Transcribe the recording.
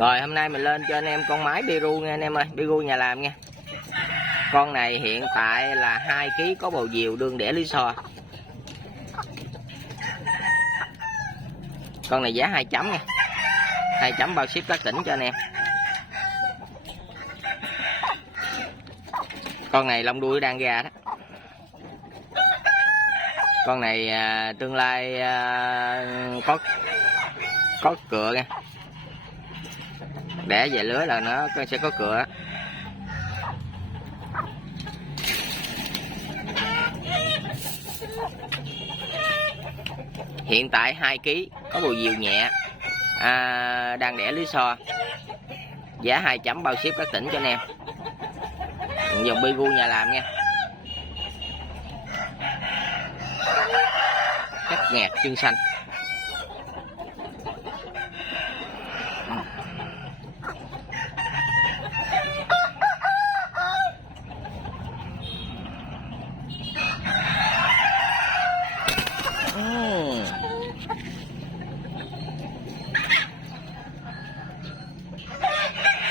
Rồi hôm nay mình lên cho anh em con mái Biru nha anh em ơi, Biru nhà làm nha. Con này hiện tại là 2 kg, có bầu diều, đương đẻ lý so. Con này giá 2 chấm nha. 2 chấm bao ship các tỉnh cho anh em. Con này lông đuôi đang ra đó. Con này tương lai có cựa nha. Đẻ về lứa là nó sẽ có cựa. Hiện tại 2 kg, có bầu diều nhẹ, đang đẻ lưới so. Giá 2 chấm bao ship các tỉnh cho anh em. Dòng Biru nhà làm nha. Cắt ngạt chân xanh.